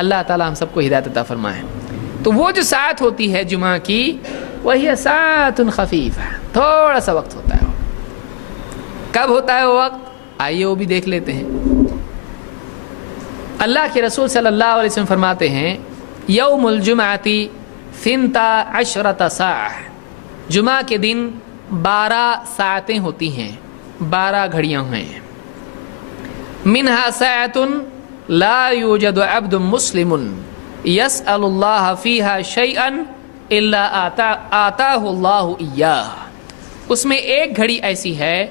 اللہ تعالیٰ ہم سب کو ہدایت عطا فرمائے۔ تو وہ جو ساعت ہوتی ہے جمعہ کی، وہی ساعت خفیفہ، تھوڑا سا وقت ہوتا ہے۔ کب ہوتا ہے وہ وقت؟ آئیے وہ بھی دیکھ لیتے ہیں۔ اللہ کے رسول صلی اللہ علیہ وسلم فرماتے ہیں یوم الجمعۃ 12 ساعۃ، جمعہ کے دن 12 ساعتیں ہوتی ہیں، 12 گھڑیاں ہیں۔ منہا ساعۃ لا یوجد عبد مسلم یسأل اللہ فیہا شیئا الا آتاہ اللہ ایاہ، اس میں ایک گھڑی ایسی ہے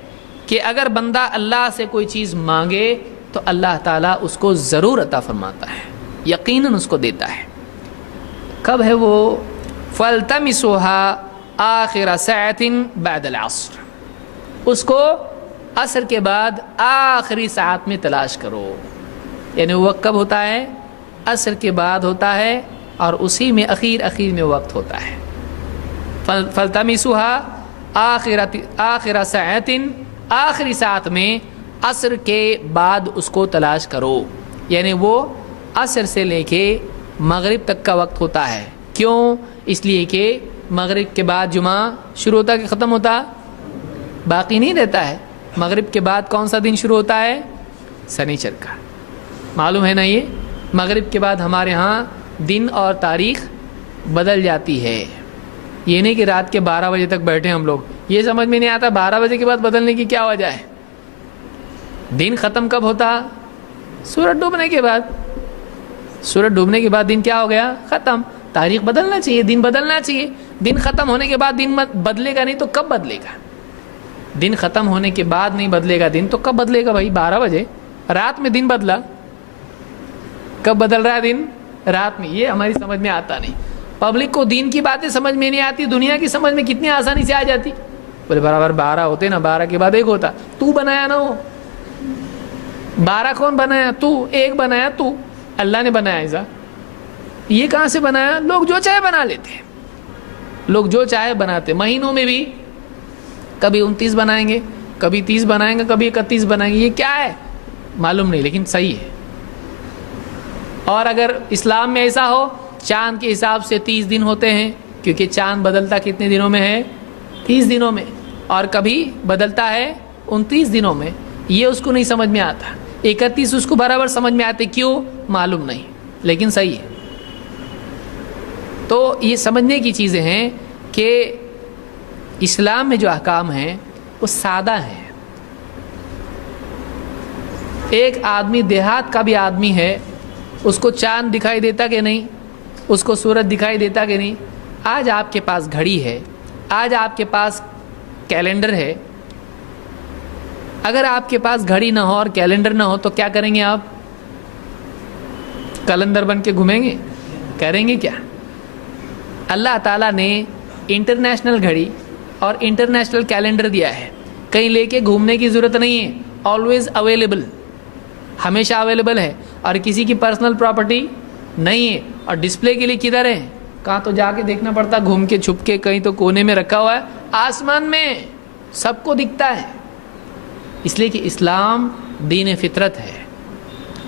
کہ اگر بندہ اللہ سے کوئی چیز مانگے تو اللہ تعالیٰ اس کو ضرور عطا فرماتا ہے، یقیناً اس کو دیتا ہے۔ کب ہے وہ؟ فَالْتَمِسُوهَا آخِرَ سَاعَةٍ بَعْدَ الْعَصْرِ، اس کو عصر کے بعد آخری ساعت میں تلاش کرو۔ یعنی وہ وقت کب ہوتا ہے؟ عصر کے بعد ہوتا ہے، اور اسی میں اخیر میں وقت ہوتا ہے۔ فَالْتَمِسُوهَا آخِرَ سَاعَةٍ، آخری ساعت میں عصر کے بعد اس کو تلاش کرو۔ یعنی وہ عصر سے لے کے مغرب تک کا وقت ہوتا ہے۔ کیوں؟ اس لیے کہ مغرب کے بعد جمعہ شروع ہوتا کہ ختم ہوتا؟ باقی نہیں رہتا ہے۔ مغرب کے بعد کون سا دن شروع ہوتا ہے؟ سنیچر کا، معلوم ہے نا یہ؟ مغرب کے بعد ہمارے ہاں دن اور تاریخ بدل جاتی ہے۔ یہ نہیں کہ رات کے 12 بجے تک بیٹھے ہم لوگ، یہ سمجھ میں نہیں آتا 12 بجے کے بعد بدلنے کی کیا وجہ ہے۔ دن ختم کب ہوتا؟ سورج ڈوبنے کے بعد۔ سورج ڈوبنے کے بعد دن کیا ہو گیا؟ ختم۔ تاریخ بدلنا چاہیے، دن بدلنا چاہیے۔ دن ختم ہونے کے بعد دن بدلے گا نہیں تو کب بدلے گا؟ دن ختم ہونے کے بعد نہیں بدلے گا دن تو کب بدلے گا بھائی؟ 12 بجے رات میں دن بدلا، کب بدل رہا ہے دن؟ رات میں۔ یہ ہماری سمجھ میں آتا نہیں۔ پبلک کو دین کی باتیں سمجھ میں نہیں آتی، دنیا کی سمجھ میں کتنی آسانی سے آ جاتی۔ بولے برابر 12 ہوتے نا، 12 کے بعد 1 ہوتا۔ تو بنایا نا وہ 12 کون بنایا؟ تو 1 بنایا، تو اللہ نے بنایا ایسا؟ یہ کہاں سے بنایا؟ لوگ جو چاہے بنا لیتے ہیں، لوگ جو چاہے بناتے۔ مہینوں میں بھی کبھی 29 بنائیں گے، کبھی 30 بنائیں گے، کبھی 31 بنائیں گے۔ یہ کیا ہے معلوم نہیں، لیکن صحیح ہے۔ اور اگر اسلام میں ایسا ہو چاند کے حساب سے 30 دن ہوتے ہیں، کیونکہ چاند بدلتا کتنے دنوں میں ہے؟ 30 دنوں میں، اور کبھی بدلتا ہے 29 دنوں میں۔ یہ اس کو نہیں سمجھ میں آتا۔ 31 اس کو برابر سمجھ میں آتے، کیوں معلوم نہیں، لیکن صحیح ہے۔ تو یہ سمجھنے کی چیزیں ہیں کہ اسلام میں جو احکام ہیں وہ سادہ ہیں۔ ایک آدمی دیہات کا بھی آدمی ہے، اس کو چاند دکھائی دیتا کہ نہیں؟ اس کو سورج دکھائی دیتا کہ نہیں؟ آج آپ کے پاس گھڑی ہے، آج آپ کے پاس کیلنڈر ہے۔ اگر آپ کے پاس گھڑی نہ ہو اور کیلنڈر نہ ہو تو کیا کریں گے آپ؟ کلندر بن کے گھومیں گے؟ کریں گے کیا؟ اللہ تعالیٰ نے انٹرنیشنل گھڑی اور انٹرنیشنل کیلنڈر دیا ہے، کہیں لے کے گھومنے کی ضرورت نہیں ہے، آلویز اویلیبل، ہمیشہ اویلیبل ہے، اور کسی کی پرسنل پراپرٹی نہیں ہے۔ اور ڈسپلے کے لیے کدھر ہے؟ کہاں تو جا کے دیکھنا پڑتا، گھوم کے چھپ کے کہیں تو کونے میں رکھا ہوا ہے، آسمان میں سب کو دکھتا ہے۔ اس لیے کہ اسلام دین فطرت ہے،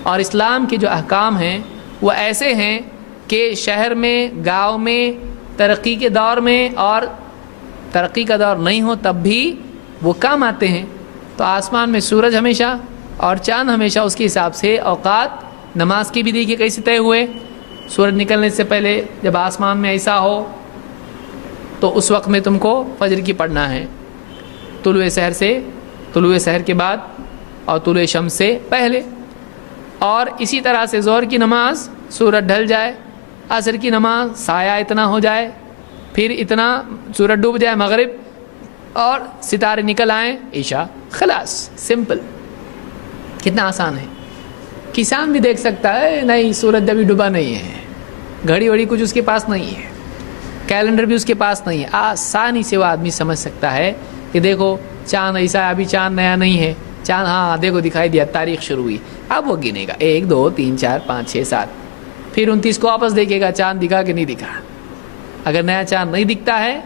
اور اسلام کے جو احکام ہیں وہ ایسے ہیں کہ شہر میں، گاؤں میں، ترقی کے دور میں اور ترقی کا دور نہیں ہو تب بھی وہ کام آتے ہیں۔ تو آسمان میں سورج ہمیشہ اور چاند ہمیشہ اس کے حساب سے اوقات نماز کے بھی دیکھیے کیسے طے ہوئے۔ سورج نکلنے سے پہلے جب آسمان میں ایسا ہو تو اس وقت میں تم کو فجر کی پڑھنا ہے، طلوع سحر کے بعد اور طلوع شمس سے پہلے۔ اور اسی طرح سے ظہر کی نماز سورج ڈھل جائے، عصر کی نماز سایہ اتنا ہو جائے، پھر اتنا سورج ڈوب جائے مغرب، اور ستارے نکل آئیں عشاء، خلاص، سمپل۔ کتنا آسان ہے۔ کسان بھی دیکھ سکتا ہے، نہیں سورج ابھی ڈوبا نہیں ہے، گھڑی وڑی کچھ اس کے پاس نہیں ہے، کیلنڈر بھی اس کے پاس نہیں ہے، آسانی سے وہ آدمی سمجھ سکتا ہے کہ دیکھو چاند ایسا، ابھی چاند نیا نہیں ہے، چاند ہاں دیکھو دکھائی دیا، تاریخ شروع ہوئی، اب وہ گنے گا 1 2 3 4 5 6 7، پھر 29 کو واپس دیکھے گا چاند دکھا کہ نہیں دکھا۔ اگر نیا چاند نہیں دکھتا ہے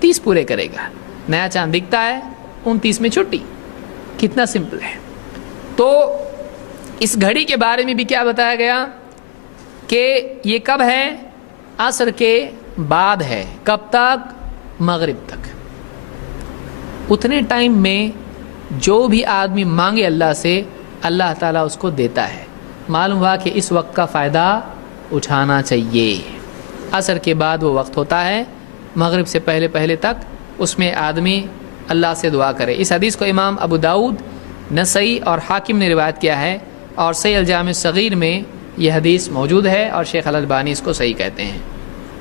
30 پورے کرے گا، نیا چاند دکھتا ہے 29 میں چھٹی۔ کتنا سمپل ہے۔ تو اس گھڑی کے بارے میں بھی کیا بتایا گیا کہ یہ کب ہے؟ عصر کے بعد ہے. کب تک؟ مغرب تک. اتنے ٹائم میں جو بھی آدمی مانگے اللہ سے اللہ تعالیٰ اس کو دیتا ہے. معلوم ہوا کہ اس وقت کا فائدہ اٹھانا چاہیے. عصر کے بعد وہ وقت ہوتا ہے، مغرب سے پہلے پہلے تک اس میں آدمی اللہ سے دعا کرے. اس حدیث کو امام ابو داؤد، نسائی اور حاکم نے روایت کیا ہے، اور صحیح الجامع الصغیر میں یہ حدیث موجود ہے، اور شیخ الالبانی اس کو صحیح کہتے ہیں.